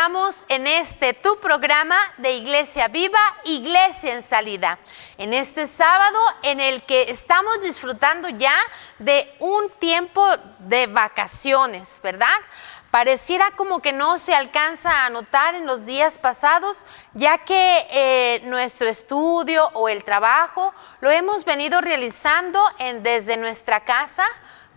encontramos en tu programa de Iglesia Viva, Iglesia en Salida. En este sábado en el que estamos disfrutando ya de un tiempo de vacaciones, ¿verdad? Pareciera como que no se alcanza a notar en los días pasados, ya que nuestro estudio o el trabajo lo hemos venido realizando desde nuestra casa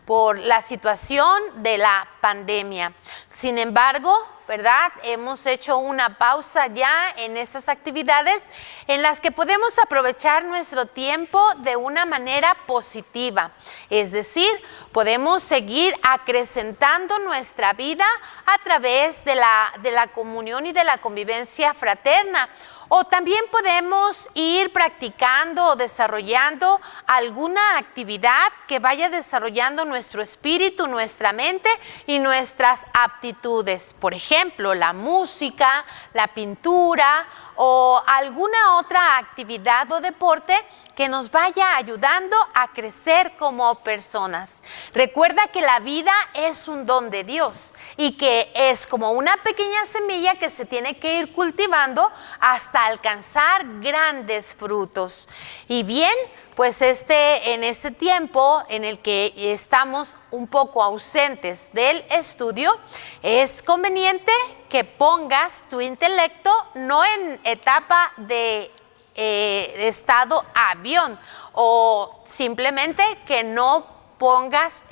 por la situación de la pandemia. Sin embargo, ¿verdad? Hemos hecho una pausa ya en esas actividades en las que podemos aprovechar nuestro tiempo de una manera positiva. Es decir, podemos seguir acrecentando nuestra vida a través de la comunión y de la convivencia fraterna. O también podemos ir practicando o desarrollando alguna actividad que vaya desarrollando nuestro espíritu, nuestra mente y nuestras aptitudes. Por ejemplo, la música, la pintura o alguna otra actividad o deporte que nos vaya ayudando a crecer como personas. Recuerda que la vida es un don de Dios y que es como una pequeña semilla que se tiene que ir cultivando hasta alcanzar grandes frutos. Y bien, pues en este tiempo en el que estamos un poco ausentes del estudio, es conveniente que pongas tu intelecto no en etapa de estado avión o simplemente que no pongas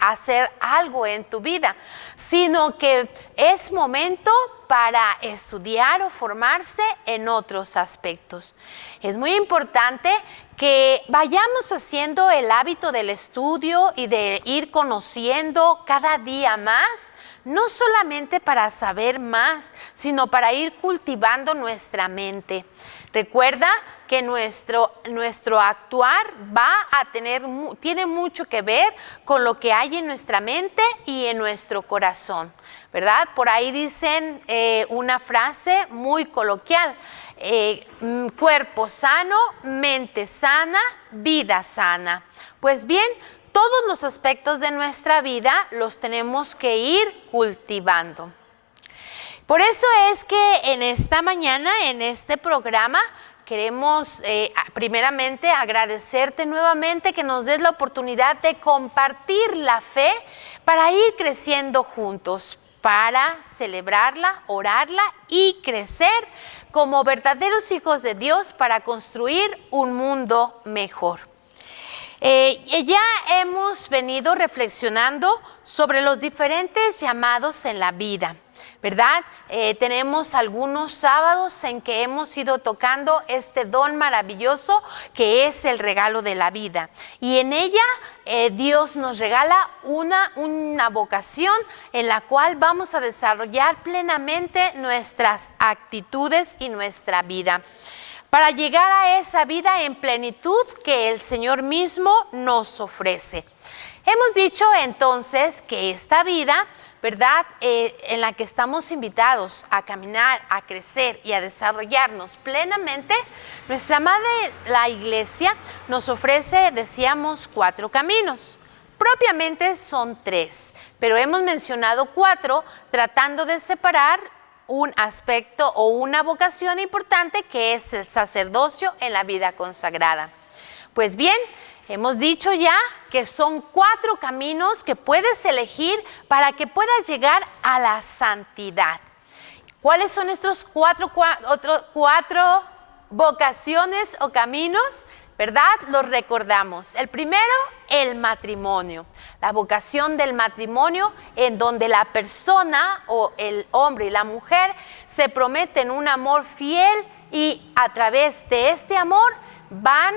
a hacer algo en tu vida, sino que es momento para estudiar o formarse en otros aspectos. Es muy importante que vayamos haciendo el hábito del estudio y de ir conociendo cada día más, no solamente para saber más, sino para ir cultivando nuestra mente. Recuerda que nuestro actuar tiene mucho que ver con lo que hay en nuestra mente y en nuestro corazón, ¿verdad? Por ahí dicen una frase muy coloquial, cuerpo sano, mente sana, vida sana. Pues bien, todos los aspectos de nuestra vida los tenemos que ir cultivando. Por eso es que en esta mañana, en este programa, queremos primeramente agradecerte nuevamente que nos des la oportunidad de compartir la fe para ir creciendo juntos, para celebrarla, orarla y crecer como verdaderos hijos de Dios para construir un mundo mejor. Ya hemos venido reflexionando sobre los diferentes llamados en la vida, ¿verdad? Tenemos algunos sábados en que hemos ido tocando este don maravilloso que es el regalo de la vida. Y en ella Dios nos regala una vocación en la cual vamos a desarrollar plenamente nuestras actitudes y nuestra vida, para llegar a esa vida en plenitud que el Señor mismo nos ofrece. Hemos dicho entonces que esta vida, ¿verdad?, en la que estamos invitados a caminar, a crecer y a desarrollarnos plenamente, nuestra Madre, la Iglesia, nos ofrece, decíamos, 4 caminos. Propiamente son 3, pero hemos mencionado 4 tratando de separar un aspecto o una vocación importante que es el sacerdocio en la vida consagrada. Pues bien, hemos dicho ya que son 4 caminos que puedes elegir para que puedas llegar a la santidad. ¿Cuáles son estos 4 vocaciones o caminos? ¿Verdad? Los recordamos. El primero, el matrimonio. La vocación del matrimonio en donde la persona o el hombre y la mujer se prometen un amor fiel y a través de este amor van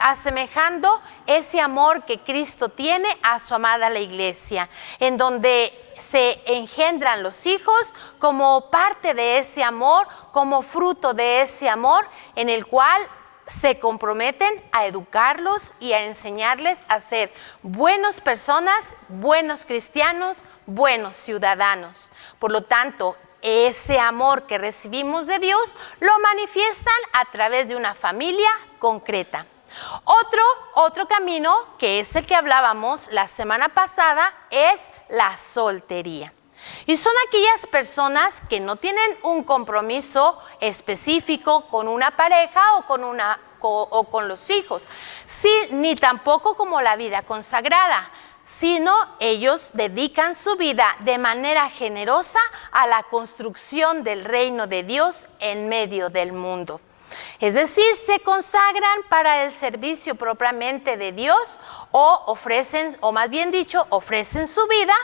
asemejando ese amor que Cristo tiene a su amada la Iglesia, en donde se engendran los hijos como parte de ese amor, como fruto de ese amor en el cual se comprometen a educarlos y a enseñarles a ser buenas personas, buenos cristianos, buenos ciudadanos. Por lo tanto, ese amor que recibimos de Dios lo manifiestan a través de una familia concreta. Otro camino, que es el que hablábamos la semana pasada, es la soltería. Y son aquellas personas que no tienen un compromiso específico con una pareja o con los hijos, sí, ni tampoco como la vida consagrada, sino ellos dedican su vida de manera generosa a la construcción del reino de Dios en medio del mundo. Es decir, se consagran para el servicio propiamente de Dios o ofrecen su vida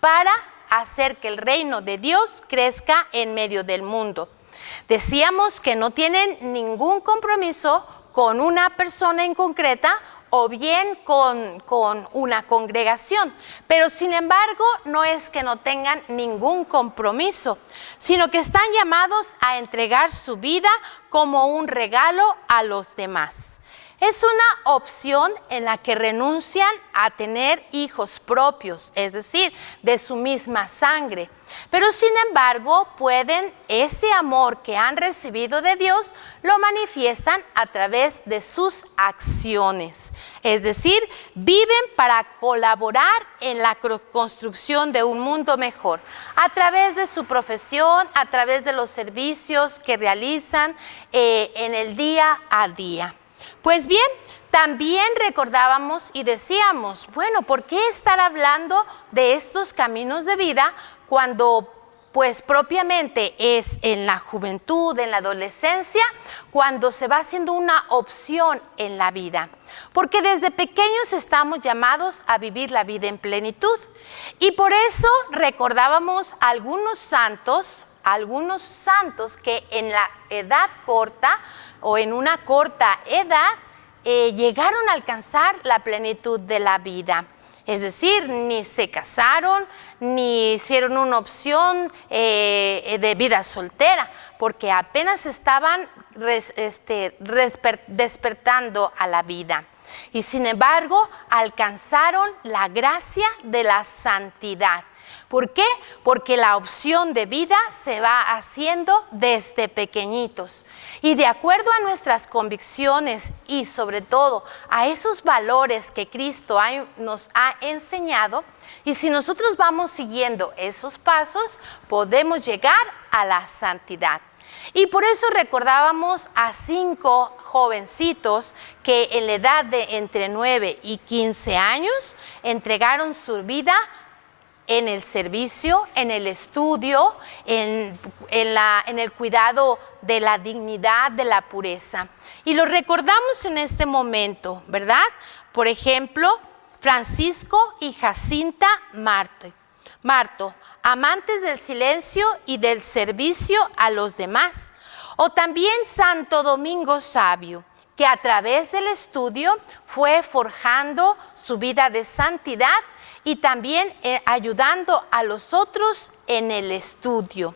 para hacer que el reino de Dios crezca en medio del mundo. Decíamos que no tienen ningún compromiso con una persona en concreta o bien con una congregación, pero sin embargo no es que no tengan ningún compromiso, sino que están llamados a entregar su vida como un regalo a los demás. Es una opción en la que renuncian a tener hijos propios, es decir, de su misma sangre. Pero sin embargo, pueden ese amor que han recibido de Dios, lo manifiestan a través de sus acciones. Es decir, viven para colaborar en la construcción de un mundo mejor, a través de su profesión, a través de los servicios que realizan en el día a día. Pues bien, también recordábamos y decíamos, bueno, ¿por qué estar hablando de estos caminos de vida cuando pues propiamente es en la juventud, en la adolescencia, cuando se va haciendo una opción en la vida? Porque desde pequeños estamos llamados a vivir la vida en plenitud. Y por eso recordábamos algunos santos que en la edad corta o en una corta edad llegaron a alcanzar la plenitud de la vida. Es decir, ni se casaron, ni hicieron una opción de vida soltera, porque apenas estaban despertando a la vida. Y sin embargo, alcanzaron la gracia de la santidad. ¿Por qué? Porque la opción de vida se va haciendo desde pequeñitos. Y de acuerdo a nuestras convicciones y sobre todo a esos valores que Cristo nos ha enseñado, y si nosotros vamos siguiendo esos pasos, podemos llegar a la santidad. Y por eso recordábamos a 5 jovencitos que en la edad de entre 9 y 15 años entregaron su vida en el servicio, en el estudio, en el cuidado de la dignidad, de la pureza. Y lo recordamos en este momento, ¿verdad? Por ejemplo, Francisco y Jacinta Marto, amantes del silencio y del servicio a los demás. O también Santo Domingo Sabio, que a través del estudio fue forjando su vida de santidad y también ayudando a los otros en el estudio.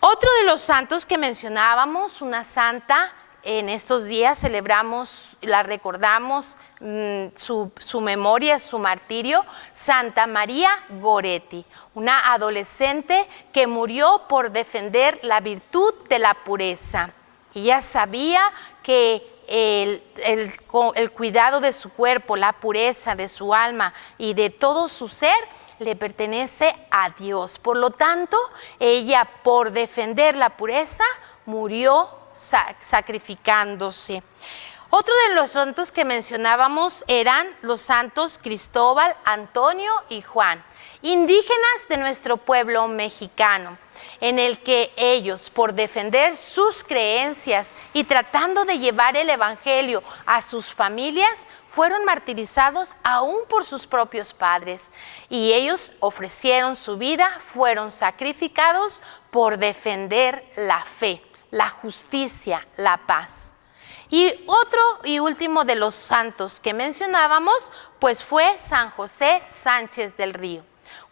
Otro de los santos que mencionábamos, una santa, en estos días celebramos, la recordamos, su memoria, su martirio, Santa María Goretti, una adolescente que murió por defender la virtud de la pureza. Ella sabía que el cuidado de su cuerpo, la pureza de su alma y de todo su ser le pertenece a Dios. Por lo tanto, ella por defender la pureza murió sacrificándose. Otro de los santos que mencionábamos eran los santos Cristóbal, Antonio y Juan, indígenas de nuestro pueblo mexicano, en el que ellos, por defender sus creencias y tratando de llevar el evangelio a sus familias, fueron martirizados aún por sus propios padres. Y ellos ofrecieron su vida, fueron sacrificados por defender la fe, la justicia, la paz. Y otro y último de los santos que mencionábamos, pues fue San José Sánchez del Río,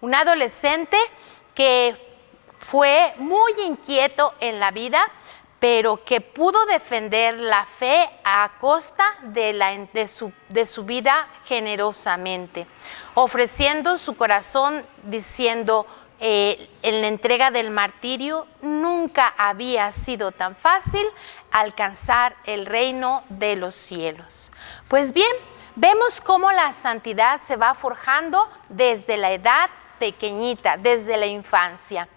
un adolescente que fue muy inquieto en la vida, pero que pudo defender la fe a costa de su vida generosamente, ofreciendo su corazón diciendo, en la entrega del martirio, nunca había sido tan fácil alcanzar el reino de los cielos. Pues bien, vemos cómo la santidad se va forjando desde la edad pequeñita, desde la infancia.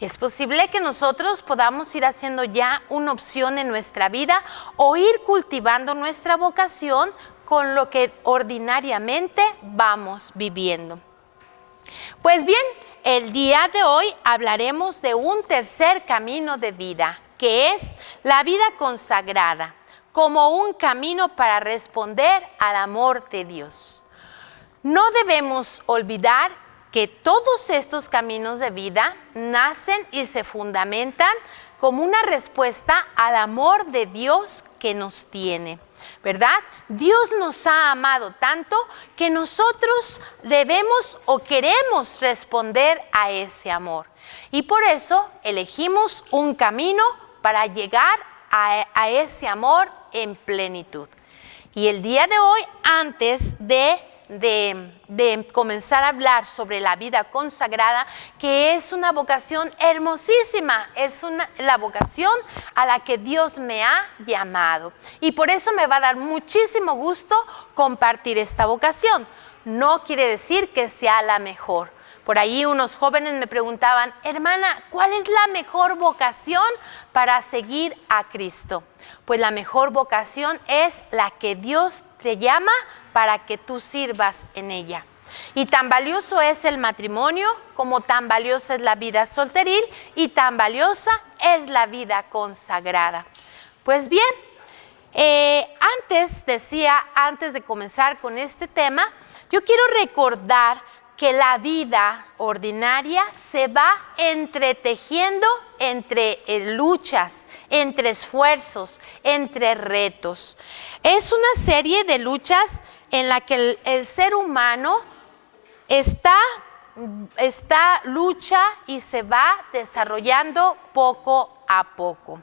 Es posible que nosotros podamos ir haciendo ya una opción en nuestra vida o ir cultivando nuestra vocación con lo que ordinariamente vamos viviendo. Pues bien, el día de hoy hablaremos de un tercer camino de vida, que es la vida consagrada, como un camino para responder al amor de Dios. No debemos olvidar que todos estos caminos de vida nacen y se fundamentan como una respuesta al amor de Dios que nos tiene, ¿verdad? Dios nos ha amado tanto que nosotros debemos o queremos responder a ese amor. Y por eso elegimos un camino para llegar a ese amor en plenitud. Y el día de hoy, antes de comenzar a hablar sobre la vida consagrada, que es una vocación hermosísima, es la vocación a la que Dios me ha llamado. Y por eso me va a dar muchísimo gusto compartir esta vocación. No quiere decir que sea la mejor. Por ahí unos jóvenes me preguntaban, hermana, ¿cuál es la mejor vocación para seguir a Cristo? Pues la mejor vocación es la que Dios te llama para que tú sirvas en ella. Y tan valioso es el matrimonio como tan valiosa es la vida solteril y tan valiosa es la vida consagrada. Pues bien, antes de comenzar con este tema, yo quiero recordar que la vida ordinaria se va entretejiendo entre luchas, entre esfuerzos, entre retos. Es una serie de luchas en la que el ser humano lucha y se va desarrollando poco a poco.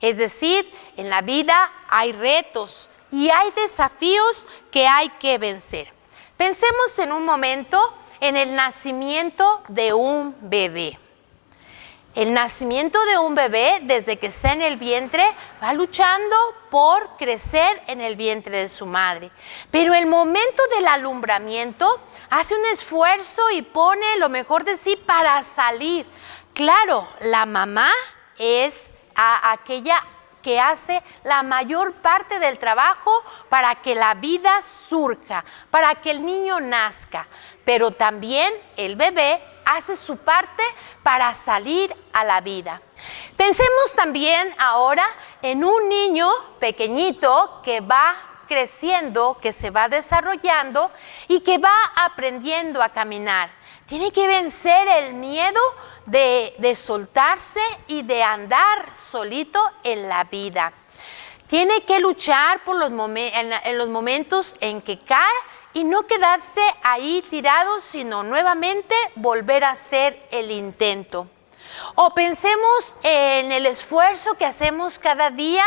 Es decir, en la vida hay retos y hay desafíos que hay que vencer. Pensemos en un momento en el nacimiento de un bebé. El nacimiento de un bebé, desde que está en el vientre, va luchando por crecer en el vientre de su madre. Pero el momento del alumbramiento hace un esfuerzo y pone lo mejor de sí para salir. Claro, la mamá es aquella que hace la mayor parte del trabajo para que la vida surja, para que el niño nazca. Pero también el bebé hace su parte para salir a la vida. Pensemos también ahora en un niño pequeñito que va creciendo, que se va desarrollando y que va aprendiendo a caminar. Tiene que vencer el miedo de soltarse y de andar solito en la vida. Tiene que luchar en los momentos en que cae y no quedarse ahí tirado, sino nuevamente volver a hacer el intento. O pensemos en el esfuerzo que hacemos cada día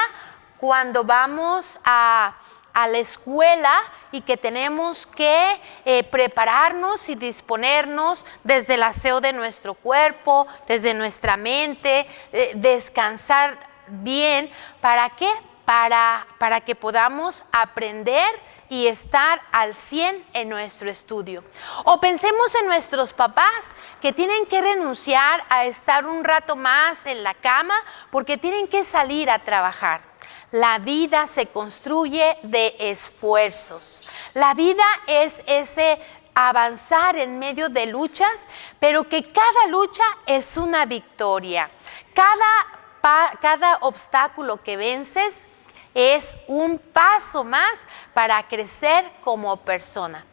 cuando vamos a la escuela y que tenemos que prepararnos y disponernos desde el aseo de nuestro cuerpo, desde nuestra mente, descansar bien. ¿Para qué? Para que podamos aprender y estar al 100 en nuestro estudio. O pensemos en nuestros papás que tienen que renunciar a estar un rato más en la cama porque tienen que salir a trabajar. La vida se construye de esfuerzos. La vida es ese avanzar en medio de luchas, pero que cada lucha es una victoria. Cada obstáculo que vences es un paso más para crecer como persona.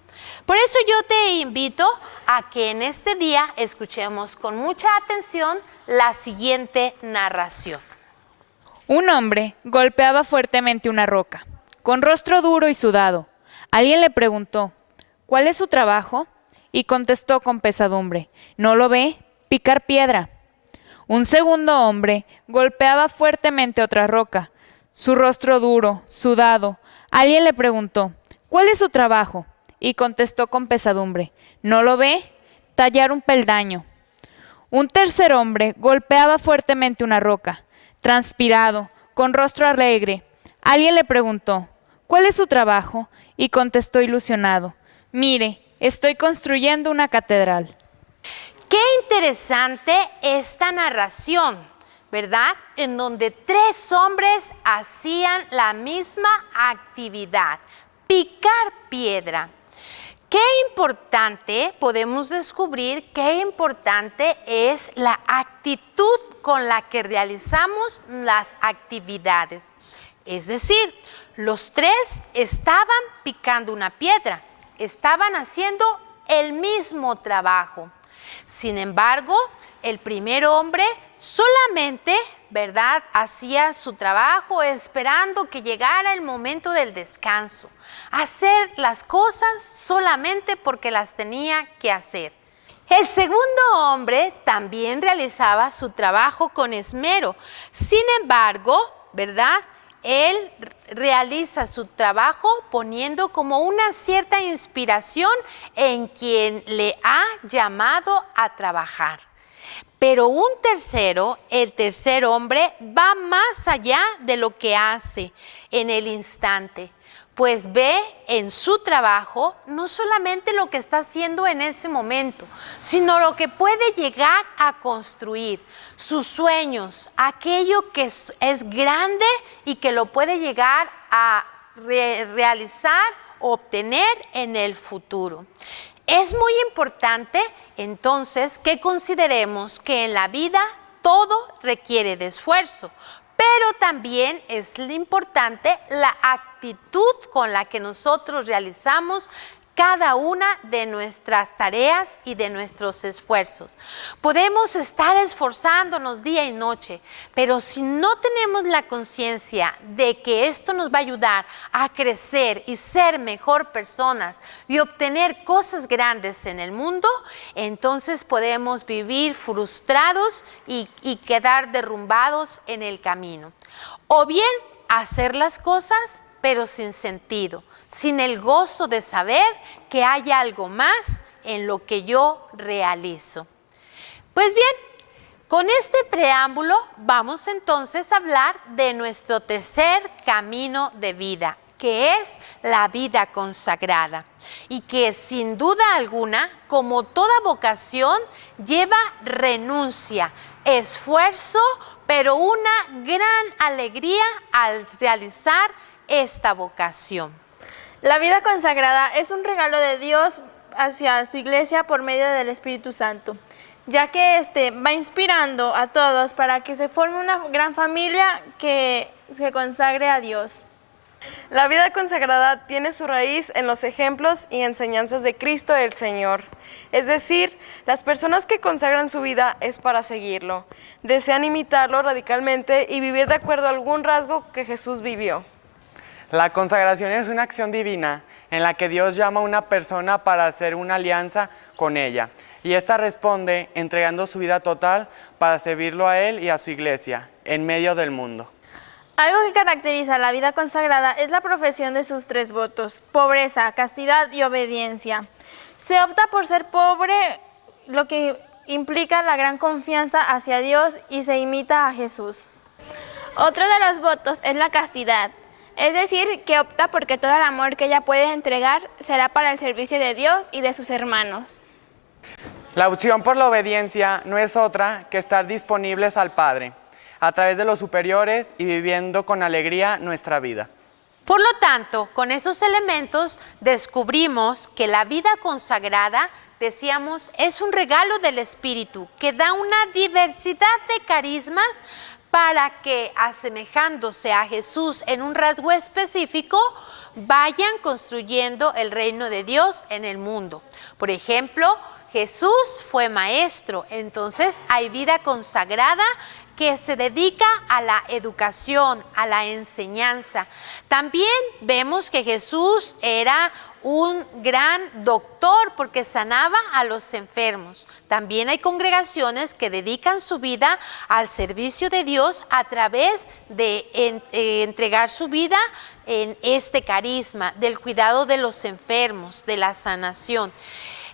Por eso yo te invito a que en este día escuchemos con mucha atención la siguiente narración. Un hombre golpeaba fuertemente una roca, con rostro duro y sudado. Alguien le preguntó, ¿cuál es su trabajo? Y contestó con pesadumbre, ¿no lo ve? Picar piedra. Un segundo hombre golpeaba fuertemente otra roca, su rostro duro, sudado. Alguien le preguntó, ¿cuál es su trabajo? Y contestó con pesadumbre, ¿no lo ve? Tallar un peldaño. Un tercer hombre golpeaba fuertemente una roca, transpirado, con rostro alegre. Alguien le preguntó, ¿cuál es su trabajo? Y contestó ilusionado, mire, estoy construyendo una catedral. Qué interesante esta narración, ¿verdad? En donde 3 hombres hacían la misma actividad, picar piedra. Qué importante, podemos descubrir qué importante es la actitud con la que realizamos las actividades. Es decir, los 3 estaban picando una piedra, estaban haciendo el mismo trabajo. Sin embargo, el primer hombre solamente, ¿verdad?, hacía su trabajo esperando que llegara el momento del descanso. Hacer las cosas solamente porque las tenía que hacer. El segundo hombre también realizaba su trabajo con esmero. Sin embargo, ¿verdad?, él realiza su trabajo poniendo como una cierta inspiración en quien le ha llamado a trabajar. Pero el tercer hombre, va más allá de lo que hace en el instante, pues ve en su trabajo no solamente lo que está haciendo en ese momento, sino lo que puede llegar a construir, sus sueños, aquello que es grande y que lo puede llegar a realizar, obtener en el futuro. Es muy importante entonces que consideremos que en la vida todo requiere de esfuerzo, pero también es importante la actitud con la que nosotros realizamos cada una de nuestras tareas y de nuestros esfuerzos. Podemos estar esforzándonos día y noche, pero si no tenemos la conciencia de que esto nos va a ayudar a crecer y ser mejor personas y obtener cosas grandes en el mundo, entonces podemos vivir frustrados y quedar derrumbados en el camino. O bien hacer las cosas pero sin sentido, sin el gozo de saber que hay algo más en lo que yo realizo. Pues bien, con este preámbulo vamos entonces a hablar de nuestro tercer camino de vida, que es la vida consagrada, y que sin duda alguna, como toda vocación, lleva renuncia, esfuerzo, pero una gran alegría al realizar esta vocación. La vida consagrada es un regalo de Dios hacia su iglesia por medio del Espíritu Santo, ya que va inspirando a todos para que se forme una gran familia que se consagre a Dios. La vida consagrada tiene su raíz en los ejemplos y enseñanzas de Cristo el Señor. Es decir, las personas que consagran su vida es para seguirlo, desean imitarlo radicalmente y vivir de acuerdo a algún rasgo que Jesús vivió. La consagración es una acción divina en la que Dios llama a una persona para hacer una alianza con ella, y ésta responde entregando su vida total para servirlo a Él y a su iglesia en medio del mundo. Algo que caracteriza la vida consagrada es la profesión de sus 3 votos: pobreza, castidad y obediencia. Se opta por ser pobre, lo que implica la gran confianza hacia Dios, y se imita a Jesús. Otro de los votos es la castidad, es decir, que opta porque todo el amor que ella puede entregar será para el servicio de Dios y de sus hermanos. La opción por la obediencia no es otra que estar disponibles al Padre, a través de los superiores y viviendo con alegría nuestra vida. Por lo tanto, con esos elementos descubrimos que la vida consagrada, decíamos, es un regalo del Espíritu que da una diversidad de carismas para que, asemejándose a Jesús en un rasgo específico, vayan construyendo el reino de Dios en el mundo. Por ejemplo, Jesús fue maestro, entonces hay vida consagrada que se dedica a la educación, a la enseñanza. También vemos que Jesús era un gran doctor porque sanaba a los enfermos. También hay congregaciones que dedican su vida al servicio de Dios a través de entregar su vida en este carisma del cuidado de los enfermos, de la sanación.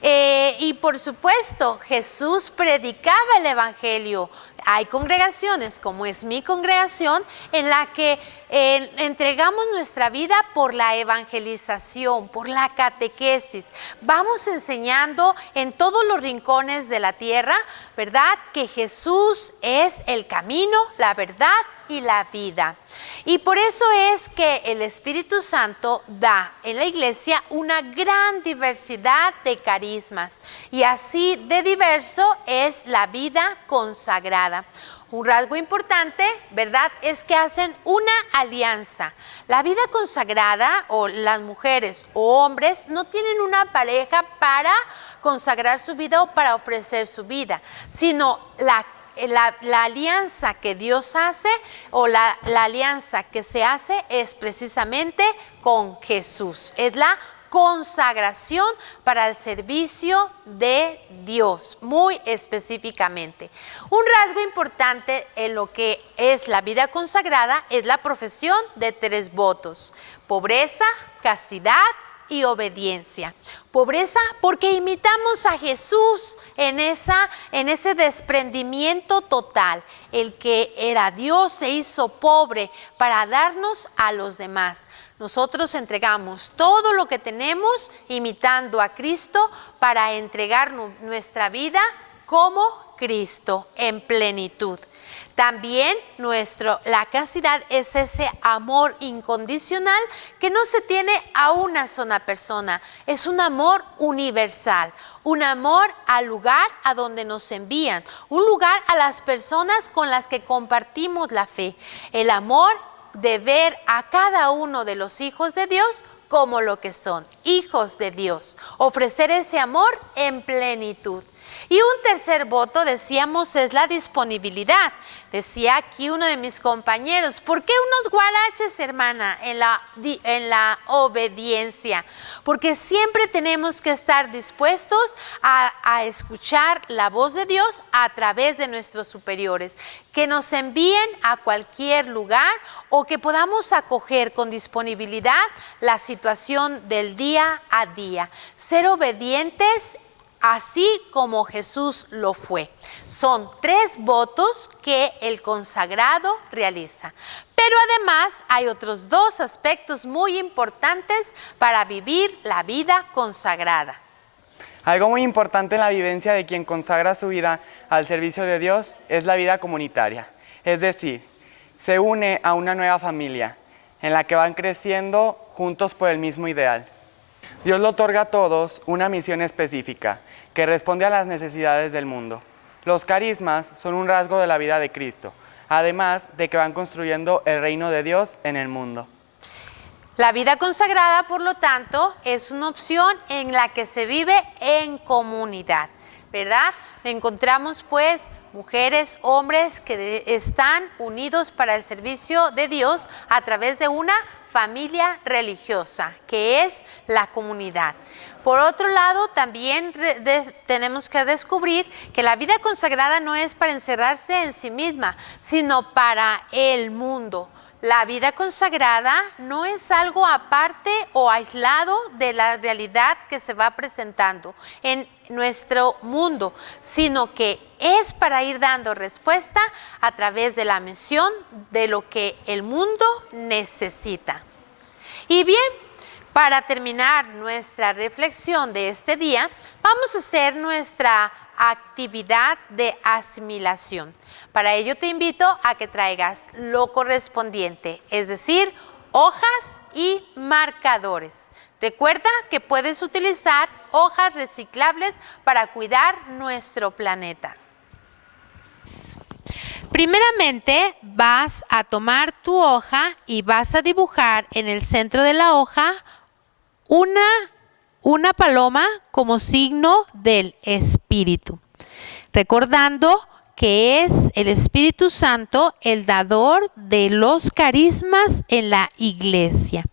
Y por supuesto, Jesús predicaba el Evangelio. Hay congregaciones, como es mi congregación, en la que entregamos nuestra vida por la evangelización, por la catequesis. Vamos enseñando en todos los rincones de la tierra, ¿verdad?, que Jesús es el camino, la verdad y la vida. Y por eso es que el Espíritu Santo da en la iglesia una gran diversidad de carismas, y así de diverso es la vida consagrada. Un rasgo importante, ¿verdad?, es que hacen una alianza. La vida consagrada, o las mujeres o hombres, no tienen una pareja para consagrar su vida o para ofrecer su vida, sino la alianza que Dios hace, o la alianza que se hace, es precisamente con Jesús. Es la consagración para el servicio de Dios, muy específicamente. Un rasgo importante en lo que es la vida consagrada es la profesión de 3 votos: pobreza, castidad y obediencia. Pobreza porque imitamos a Jesús en ese desprendimiento total. El que era Dios se hizo pobre para darnos a los demás. Nosotros entregamos todo lo que tenemos imitando a Cristo para entregar nuestra vida como Cristo en plenitud. También la castidad es ese amor incondicional que no se tiene a una sola persona, es un amor universal, un amor al lugar a donde nos envían, un lugar a las personas con las que compartimos la fe, el amor de ver a cada uno de los hijos de Dios como lo que son, hijos de Dios, ofrecer ese amor en plenitud. Y un tercer voto, decíamos, es la disponibilidad. Decía aquí uno de mis compañeros, ¿por qué unos guaraches, hermana, en la obediencia? Porque siempre tenemos que estar dispuestos a escuchar la voz de Dios a través de nuestros superiores, que nos envíen a cualquier lugar o que podamos acoger con disponibilidad la situación del día a día. Ser obedientes así como Jesús lo fue. Son 3 votos que el consagrado realiza. Pero además hay otros 2 aspectos muy importantes para vivir la vida consagrada. Algo muy importante en la vivencia de quien consagra su vida al servicio de Dios es la vida comunitaria. Es decir, se une a una nueva familia en la que van creciendo juntos por el mismo ideal. Dios le otorga a todos una misión específica que responde a las necesidades del mundo. Los carismas son un rasgo de la vida de Cristo, además de que van construyendo el reino de Dios en el mundo. La vida consagrada, por lo tanto, es una opción en la que se vive en comunidad, ¿verdad? Encontramos pues mujeres, hombres que están unidos para el servicio de Dios a través de una familia religiosa, que es la comunidad. Por otro lado, también tenemos que descubrir que la vida consagrada no es para encerrarse en sí misma, sino para el mundo. La vida consagrada no es algo aparte o aislado de la realidad que se va presentando en nuestro mundo, sino que es para ir dando respuesta a través de la misión de lo que el mundo necesita. Y bien, para terminar nuestra reflexión de este día, vamos a hacer nuestra actividad de asimilación. Para ello te invito a que traigas lo correspondiente, es decir, hojas y marcadores. Recuerda que puedes utilizar hojas reciclables para cuidar nuestro planeta. Primeramente vas a tomar tu hoja y vas a dibujar en el centro de la hoja una paloma como signo del Espíritu, recordando que es el Espíritu Santo el dador de los carismas en la iglesia.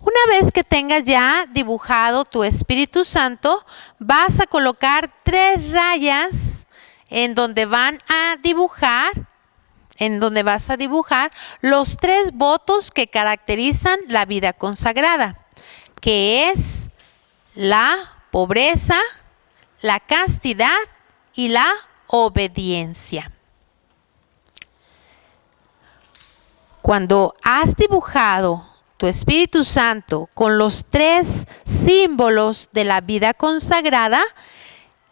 Una vez que tengas ya dibujado tu Espíritu Santo, vas a colocar 3 rayas en donde vas a dibujar los 3 votos que caracterizan la vida consagrada, que es la pobreza, la castidad y la obediencia. Cuando has dibujado tu Espíritu Santo con los 3 símbolos de la vida consagrada,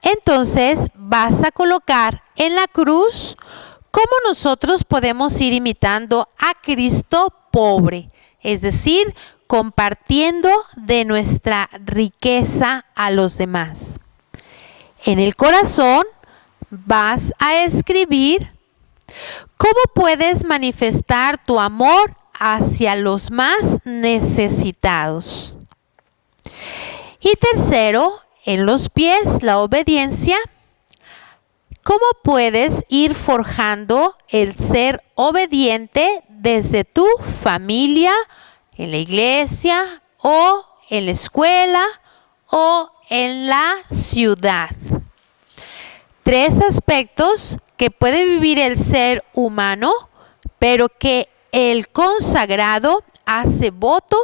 entonces vas a colocar en la cruz cómo nosotros podemos ir imitando a Cristo pobre, es decir, compartiendo de nuestra riqueza a los demás. En el corazón vas a escribir cómo puedes manifestar tu amor hacia los más necesitados. Y tercero, en los pies, la obediencia. ¿Cómo puedes ir forjando el ser obediente desde tu familia, en la iglesia o en la escuela o en la ciudad? 3 aspectos que puede vivir el ser humano, pero que el consagrado hace voto,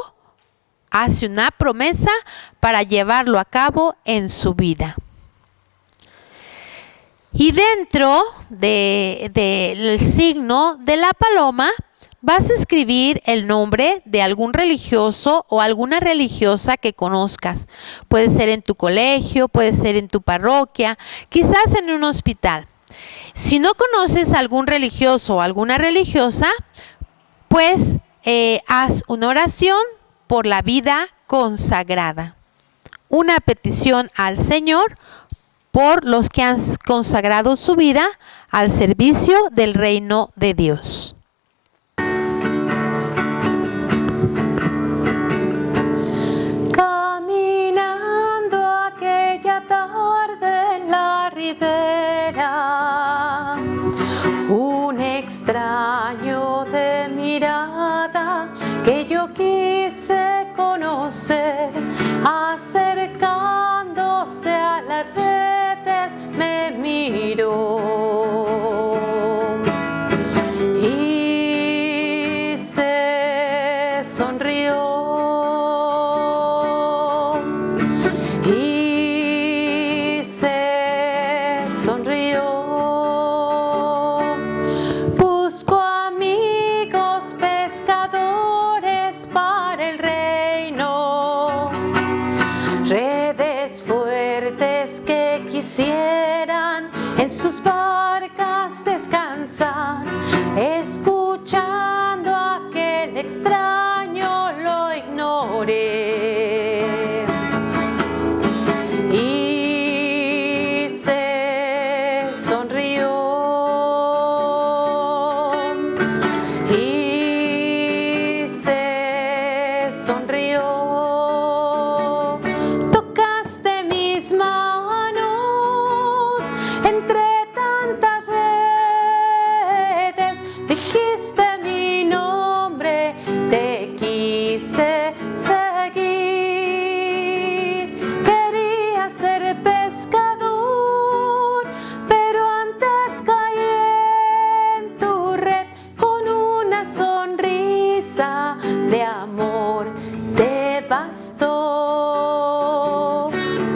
hace una promesa para llevarlo a cabo en su vida. Y dentro del signo de la paloma vas a escribir el nombre de algún religioso o alguna religiosa que conozcas. Puede ser en tu colegio, puede ser en tu parroquia, quizás en un hospital. Si no conoces a algún religioso o alguna religiosa, pues haz una oración por la vida consagrada. Una petición al Señor por los que han consagrado su vida al servicio del reino de Dios. Caminando aquella tarde en la ribera, un extraño de mirada que yo quise conocer, acercándose a las redes me miró y se sonrió y se sonrió. Busco amigos pescadores para el reino, redes fuertes que quisieran en sus barcas descansar, escuchando a aquel extraño lo ignoré y se sonrió y se sonrió. Tocaste mis manos entre tantas redes, dijiste mi nombre, te quise seguir. Quería ser pescador, pero antes caí en tu red con una sonrisa de amor. Te bastó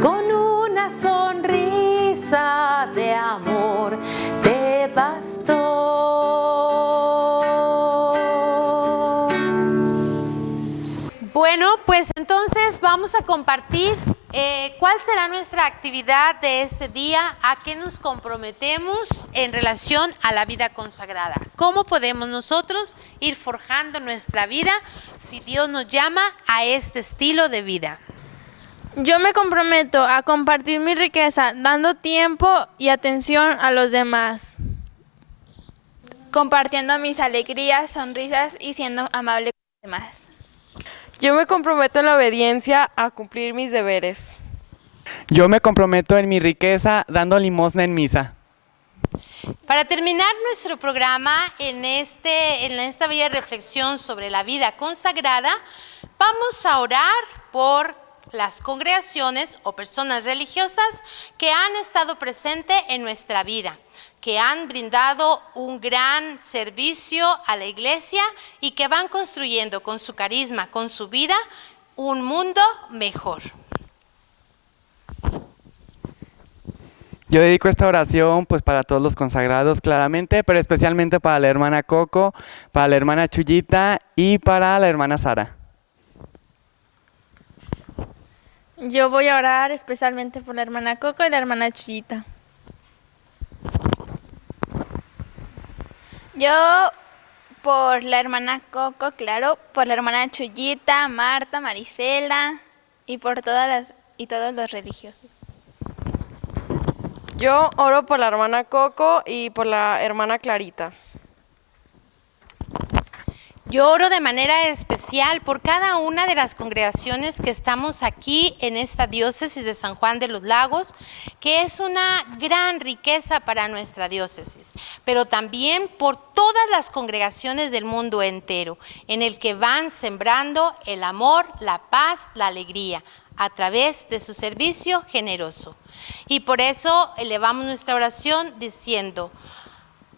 con una sonrisa de amor, te bastó. Bueno, pues entonces vamos a compartir cuál será nuestra actividad de este día, a qué nos comprometemos en relación a la vida consagrada. ¿Cómo podemos nosotros ir forjando nuestra vida si Dios nos llama a este estilo de vida? Yo me comprometo a compartir mi riqueza dando tiempo y atención a los demás. Compartiendo mis alegrías, sonrisas y siendo amable con los demás. Yo me comprometo en la obediencia a cumplir mis deberes. Yo me comprometo en mi riqueza dando limosna en misa. Para terminar nuestro programa en esta bella reflexión sobre la vida consagrada, vamos a orar por las congregaciones o personas religiosas que han estado presentes en nuestra vida, que han brindado un gran servicio a la iglesia y que van construyendo con su carisma, con su vida, un mundo mejor. Yo dedico esta oración pues para todos los consagrados claramente, pero especialmente para la hermana Coco, para la hermana Chuyita y para la hermana Sara. Yo voy a orar especialmente por la hermana Coco y la hermana Chuyita. Yo por la hermana Coco, claro, por la hermana Chuyita, Marta, Marisela y por todos los religiosos. Yo oro por la hermana Coco y por la hermana Clarita. Yo oro de manera especial por cada una de las congregaciones que estamos aquí en esta diócesis de San Juan de los Lagos, que es una gran riqueza para nuestra diócesis, pero también por todas las congregaciones del mundo entero, en el que van sembrando el amor, la paz, la alegría, a través de su servicio generoso. Y por eso elevamos nuestra oración diciendo: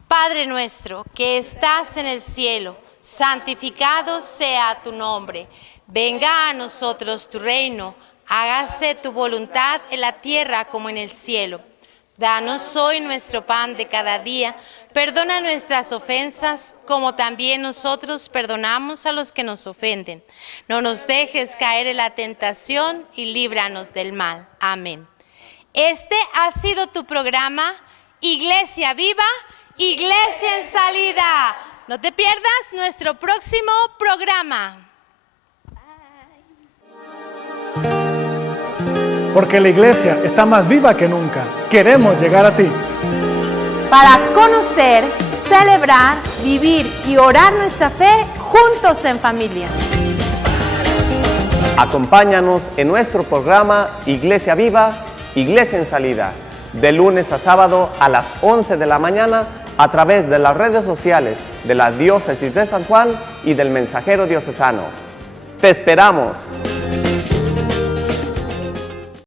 Padre nuestro que estás en el cielo, santificado sea tu nombre. Venga a nosotros tu reino, hágase tu voluntad en la tierra como en el cielo. Danos hoy nuestro pan de cada día, perdona nuestras ofensas como también nosotros perdonamos a los que nos ofenden. No nos dejes caer en la tentación y líbranos del mal. Amén. Este ha sido tu programa, Iglesia Viva, Iglesia en Salida. No te pierdas nuestro próximo programa. Porque la iglesia está más viva que nunca. Queremos llegar a ti. Para conocer, celebrar, vivir y orar nuestra fe juntos en familia. Acompáñanos en nuestro programa Iglesia Viva, Iglesia en Salida, de lunes a sábado a las 11 de la mañana a través de las redes sociales de la Diócesis de San Juan y del Mensajero Diocesano. ¡Te esperamos!